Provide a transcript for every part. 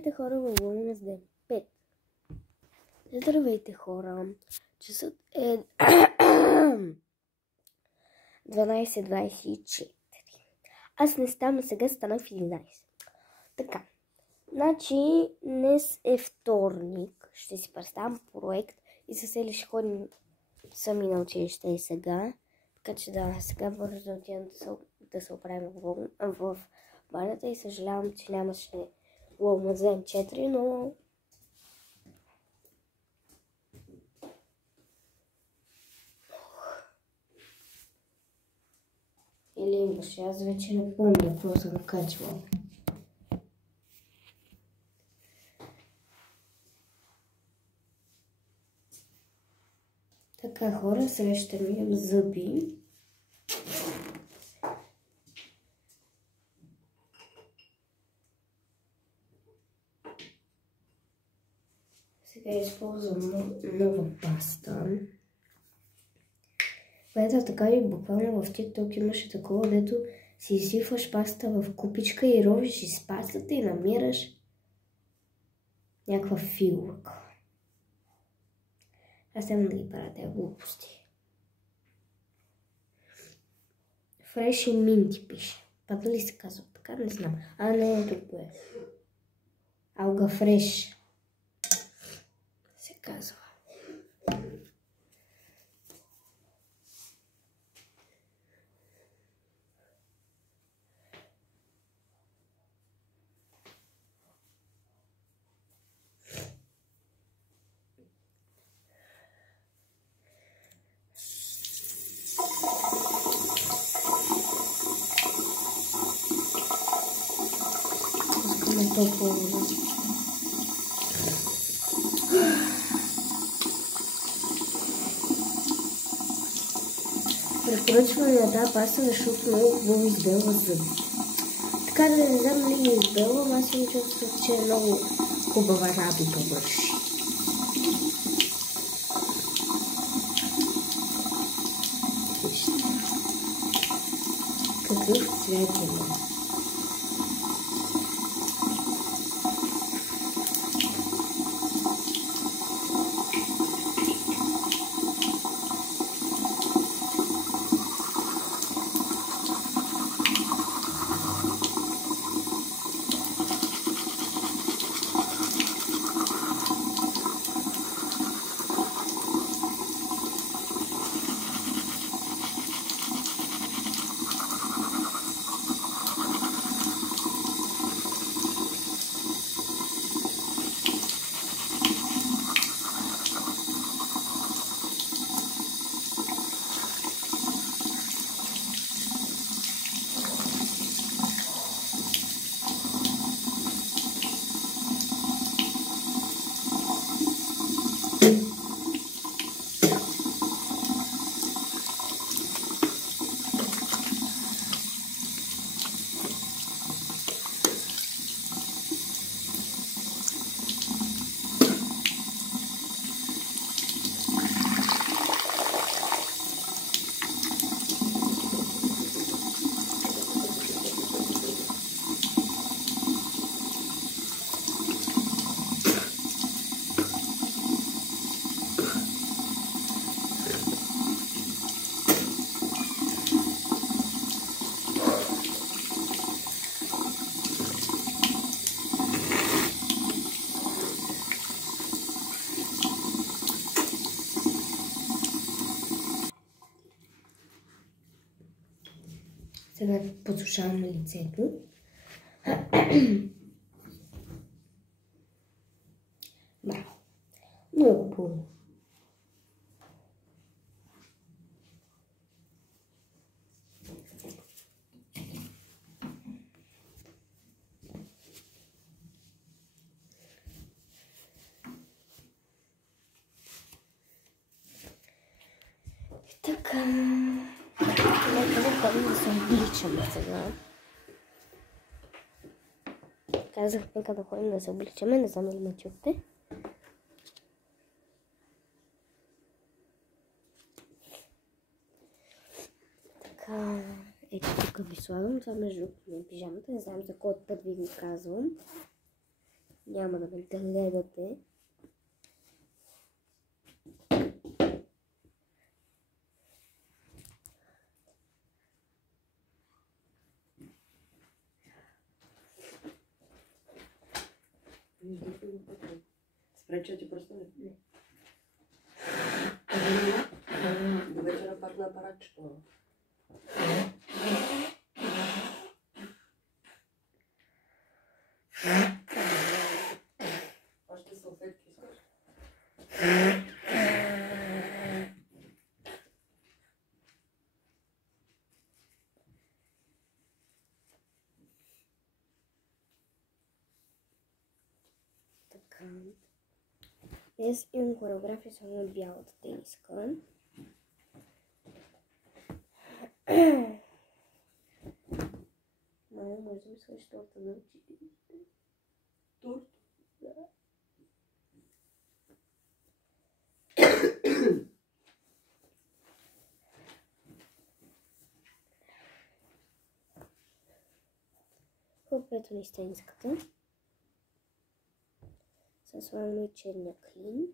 Здравейте хора във Wellness ден 5. Здравейте хора. Часът е 12:24. Аз не ставам, сега станах в 11. Така. Значи днес е вторник. Ще си представям проект и със Ели ще ходим сами на училище и сега. Така че да, сега бързо да отидем да се оправим в банята и съжалявам, че нямаше Wellness ден 4, но или имаше, аз вече не помня какво съм качвала. Така хора, сега ще мием зъби. Сега използвам нова паста. Което така и буквално в TikTok имаше такова, дето си изсипваш паста в купичка и ровиш из пастата и намираш някаква фигурка. Аз няма да ги правя тези глупости. Фреш и минти пише. Па дали се казва така? Не знам. Не, тук е. Алга фреш се казва. Топло вода. Препоръчвам на тази паста, защото много хубаво избелва зъби. Така да не знам ли ги избелвам, аз им чувствам, че е много хубава работа върши. Какъв цвят има? Сега подсушавам лицето. Браво! Много хубаво. Така. Нека да ходим да се обличаме сега. Казах, нека да ходим да се обличаме, не знам дали ме чухте. Така, ето тук ви слагам. Това между пижамата, не знам за кой път ви го казвам. Няма да ме гледате. Спреча ти просто не. До вечера пак на апаратчето. Още салфетки искаш? Така. Аз имам хореография само от бялата тениска. Мамо, може да ми сложиш торта на очите? Торт? Да. Копията ни стениската. С вами черния клин.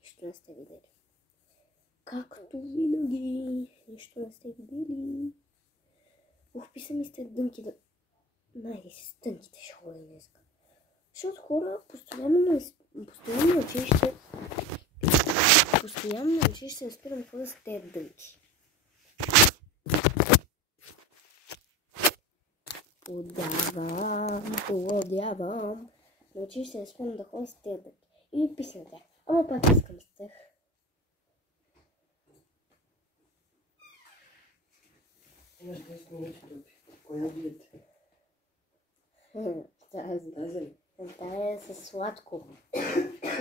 Нищо не сте видели. Както винаги. Нищо не сте видели. Писа ми сте дънки да... Найди се с дънките ще ходим днес. Защото хора постоянно на училище не спирам ходя с тези дънки. Подявам. На училище не спирам да ходя с тези дънки. И ми писна тях. Ама пак искам с тях. Имаш 10 минути топи. Коя биете? Тази. Тази ли? Тая е със сладко.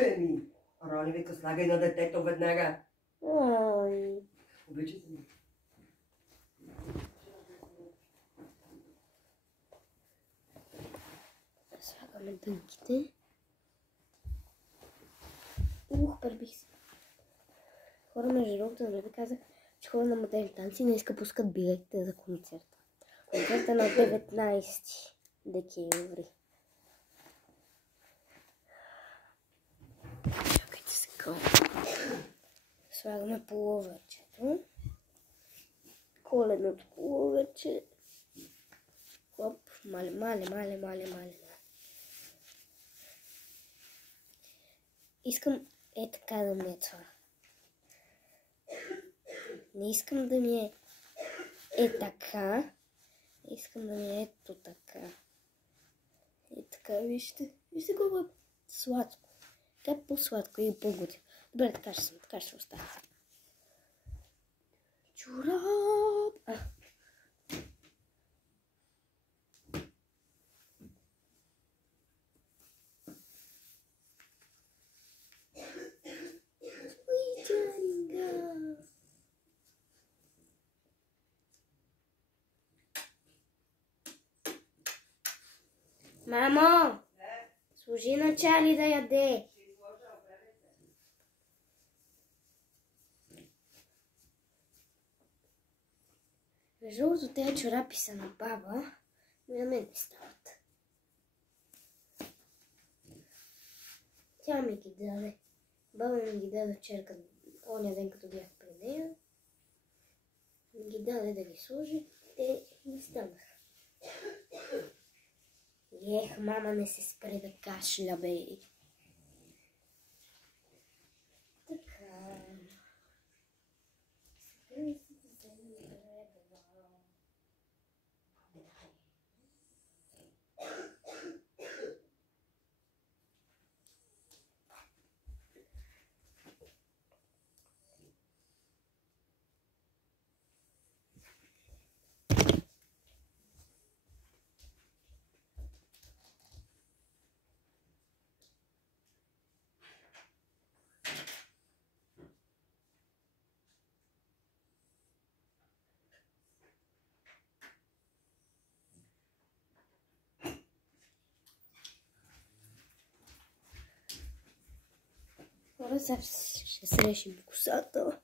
Еми, Рони вика, слагай на детето веднага. Ой. Обичате ли? Слагаме дънките. Пърбих се. Хора, между другото, да ви казах, че хора на модерни танци не иска пускат билетите за концерта. Концерта на 19 декември. Чакайте сега. Слагаме пуловерчето. Коледното пуловерче. Хоп, мале. Искам така да ми е това. Не искам да ми е така. Искам да ми е ето така. Така, вижте. Вижте колко е сладко. Така е по-сладко и по-готино. Добре, така ще остане. Чурап! Мамо! Служи на Чарли да яде. Между другото, тези чорапи са на баба, но на мен не стават. Тя ми ги даде. Баба ми ги даде вчера, оня ден, като бях при нея. Ми ги даде да ги сложи. Те ми станаха. Мама, не се спре да кашля, бе. Така. Сега ще се решим косата.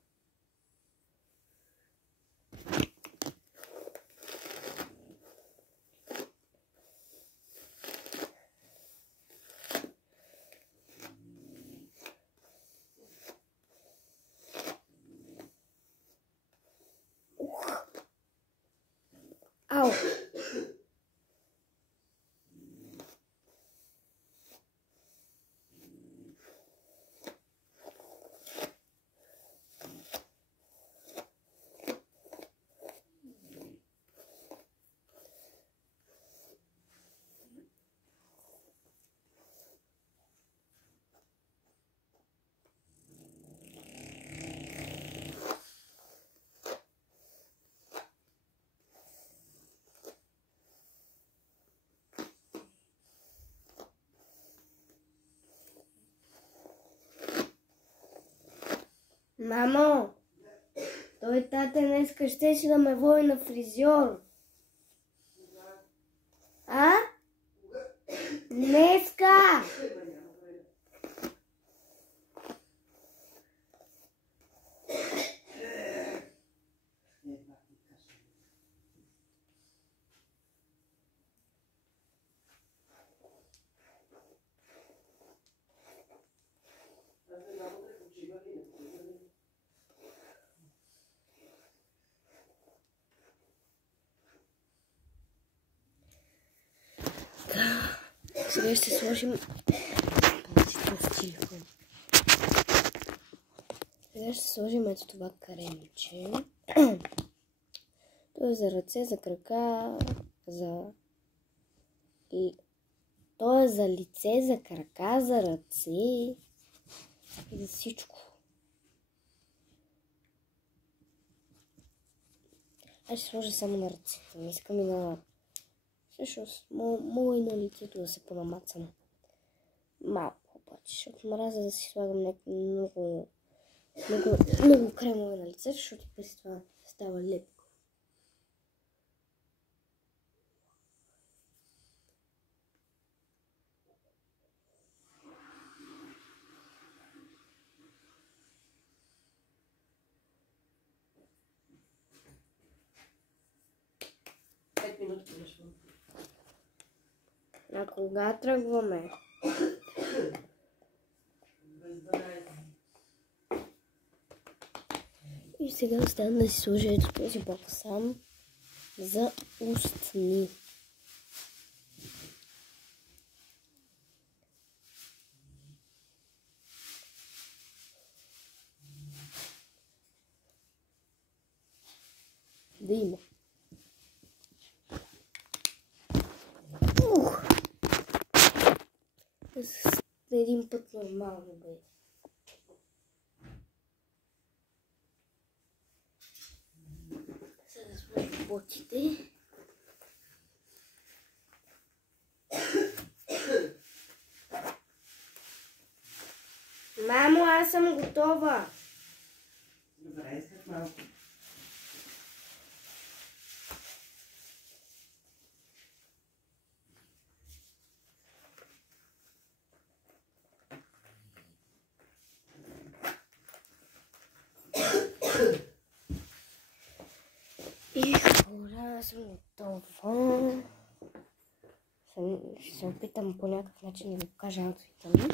Ау! Мамо, той тата днеска щеше да ме води на фризьор. А? Днеска! Сега ще сложим... Сега ще сложим ето това кремче. То е за ръце, за крака, за... То е за лице, за крака, за ръце и за всичко. Аз ще сложа само на ръцете. Не искам и на... Всъщност, мога и на лицето да се понамацам. Малко обаче, защото мразя да си слагам много кремове на лицето, защото през това става лепко. А кога тръгваме? И сега оставам да си сложа ето този балсам за устни. Да има. С един път нормално бе. Сега да сложим ботите. Мамо, аз съм готова. Добре, исках малко. И хора, съм готова. Ще се опитам по някакъв начин да ви покажа аутфита ми.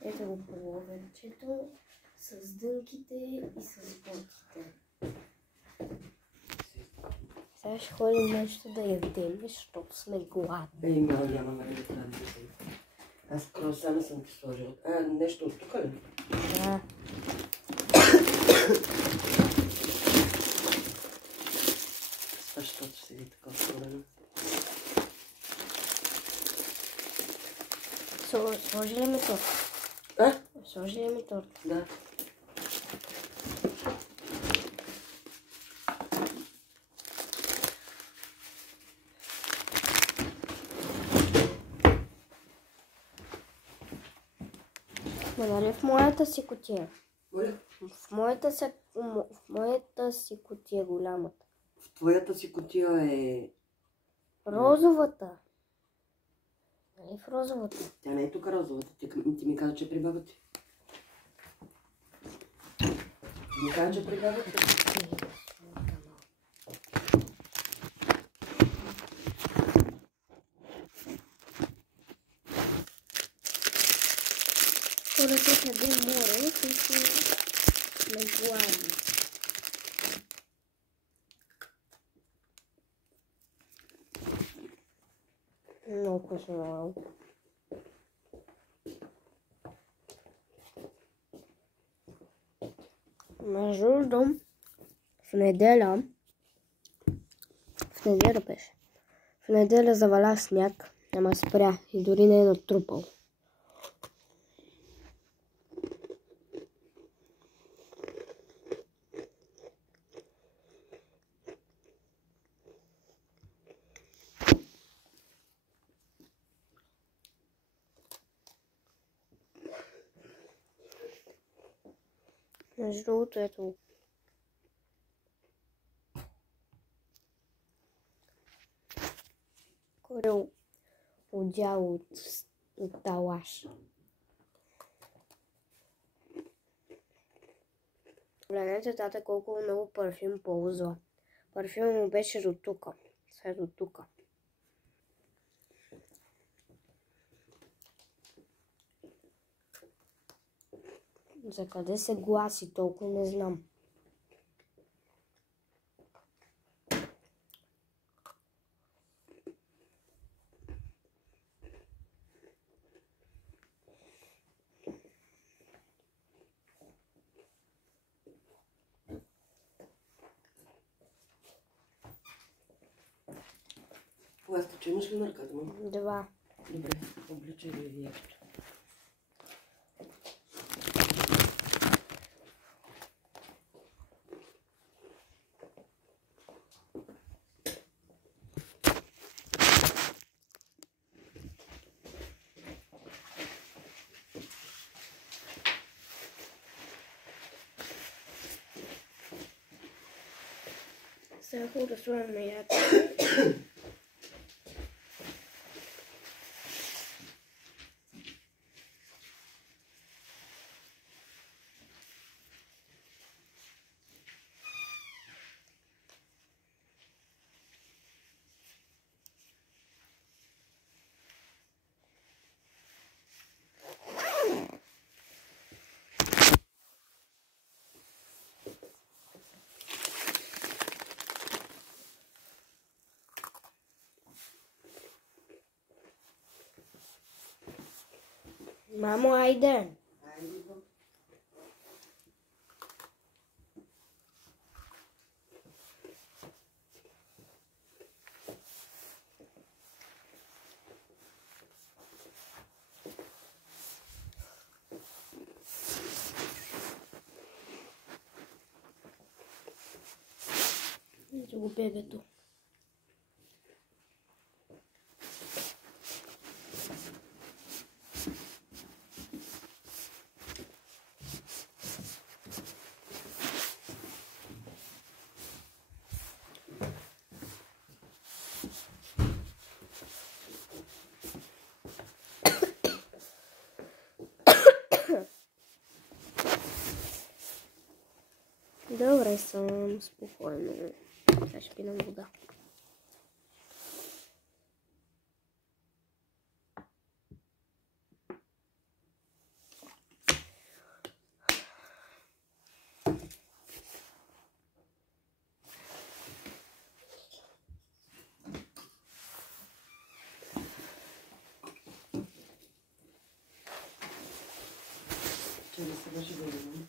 Ето го половенчето с дънките и с ботите. Сега ще ходим нещо да ядем, защото сме гладни. Няма нали да трябва да ядем. Аз круасана съм ти сложила. Нещо от тук ли? Да. Защото ще седи такова сложено. Сложи ли ми торт? Сложи ли ми торт? Да. Ма нали в моята си кутия? Моля? В моята си кутия голямата. В твоята си кутия е... Розовата. Нали в розовата? Тя не е тук розовата. Ти ми каза, че прибавате. Ми каза, че прибавате. Хората къде море, които сме гладни. вкусно. Между другото, в неделя беше. В неделя заваля сняг, ама спря и дори не е натрупал. Между другото, ето. Корел отдял от талаш. Гледайте, тата, колко много парфюм ползва. Парфюм му беше до тука. Сега до тука. За къде се гласи толкова, не знам. Ласка, че имаш ли нарката, мама? 2. Добре, обличай го и ящо. Сега хубаво да слагаме яйца. Мамо, айде! Ето го бебето. Добре съм, спокойно. Сега ще пинам вода. Че да се върши да видим.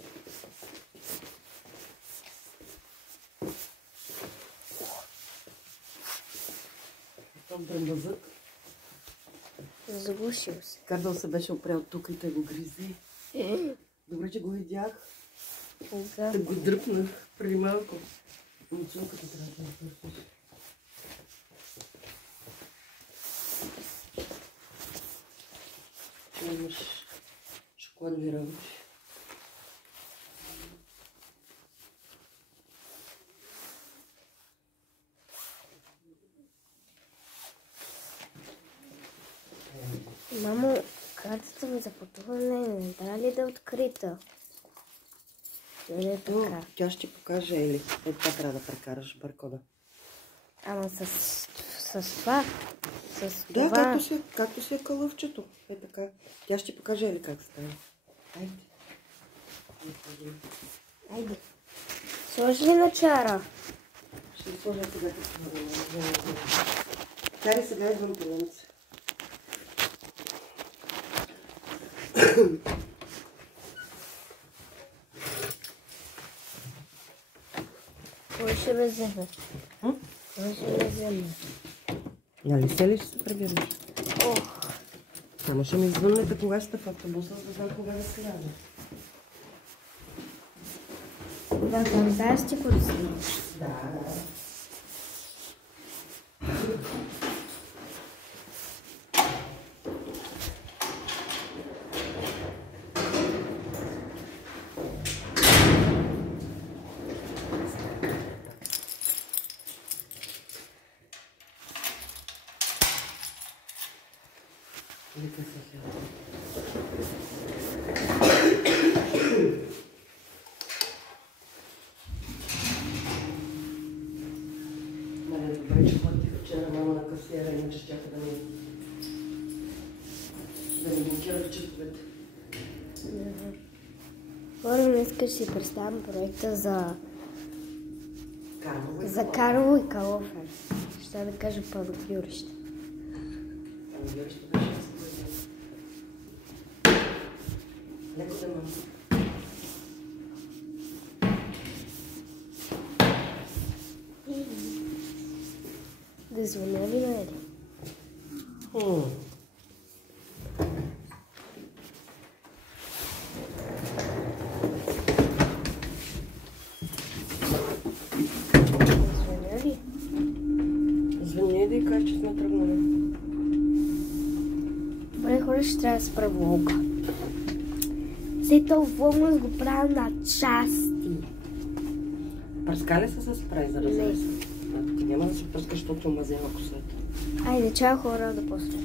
Там дръмбазък. Заглушил се. Кардал се беше опрял тук и те го гризи. Добре, че го видях. Кога? Те го дръпнах преди малко. Муцулката трябва да свършиш. Че имаш шоколадови работи. Мамо, картата ми за пътуване не трябва ли да е открита? Или е така? Тя ще покаже, Ели. Ето това трябва да прекараш баркода. Ама с това? С Да, това? както си е кълъвчето. Е така. Тя ще покаже, Ели, как става. Айде. Айде. Сложи ли на чара? Ще сложа сега като карай сега извън прилъмца. Кой ще ме вземе? Кой ще ме вземе? Нали се ли ще се прибираш? Ох, Само ще ми звъннете кога сте в автобуса, да знам кога да сляда. да знам, знаеш ти кой си? Да. Вика се хляда. Мале, добре, че платих вчера мама на касиера, иначе щяха да ми блокират чековете. Хора, днес ще си представям проекта за Карлово и за Карлово и Калофер. Ще да кажа панагюрище. Панагюрище беше разпоредено. Леко да мам. Да звъня ли на Еди? Звъня ли? Звъни да и кажа, че сме тръгнали. Добре, хора, ще трябва да спра влога. След това влога го правя на части. Пръска ли се с спрей за Не. разрез? Ти няма да се пръскаш, защото омазява косата. Айде, чао хора, да после.